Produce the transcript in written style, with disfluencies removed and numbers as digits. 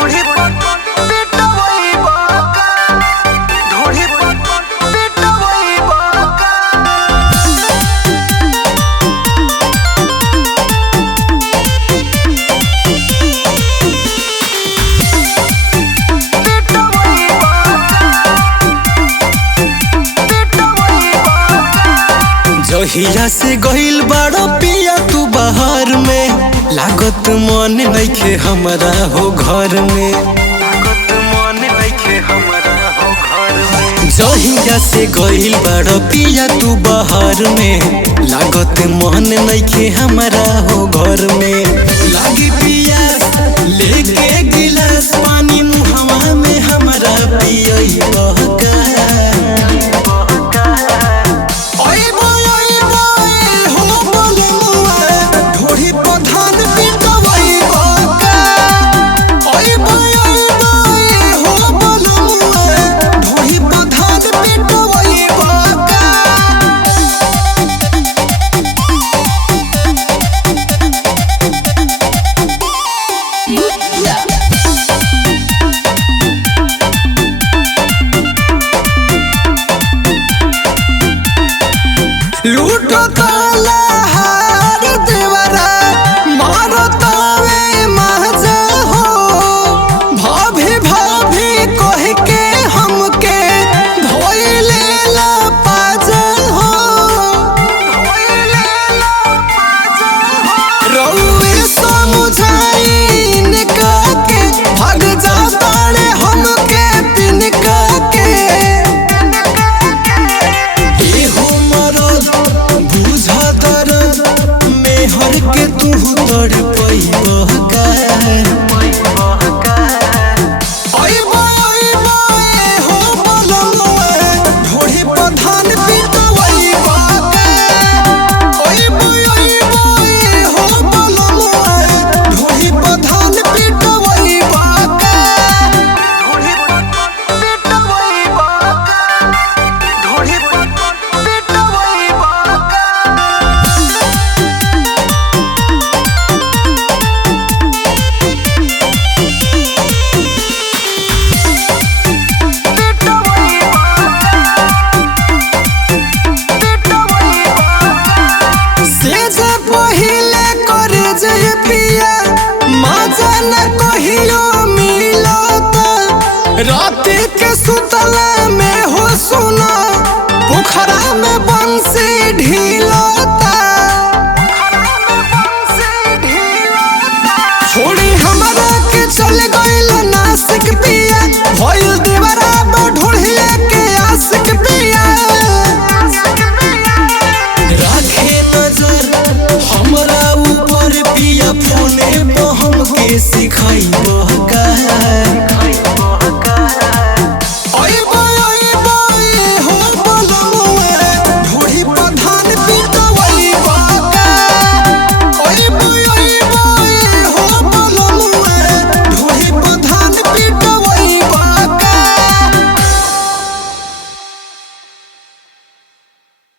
ढोढ़ी पर पिटवई बाका, ढोढ़ी पर पिटवई बाका। जहिया से गइल बाड़ो पिया तू बाहर में, लागत मन नइखे हमरा हो घर में, लागत मन नइखे हमरा हो घर में। जहिया से गइल बाड़ो पिया तू बाहर में, लागत मन नइखे हमरा हो घर में। लागी पिया लेके गिलास पानी मुहवा में हमरा पियई बहका। लूटो ताला हार देवरा मारो तावे महजा हो, भाभी भाभी कह के हमके धोइले ला पाजा हो, धोइले ला पाजा हो। रउए समझाइन का के भाग जाता रे हमके तिनका के। मेहर के तू तड़ पैबका, हो बलमुआ ढोढ़ी पर धान पिटवई बाका। हो बलमुआ ढोढ़ी पर धान पिटवई बाका, ढोढ़ी पर पिटवई बाका, ढोढ़ी पर पिटवई बाका। पहिले करे जे पिया मजा न कहियो मिलत, राति के सुतला में हो सुना पोखरा में बंसी ढीला।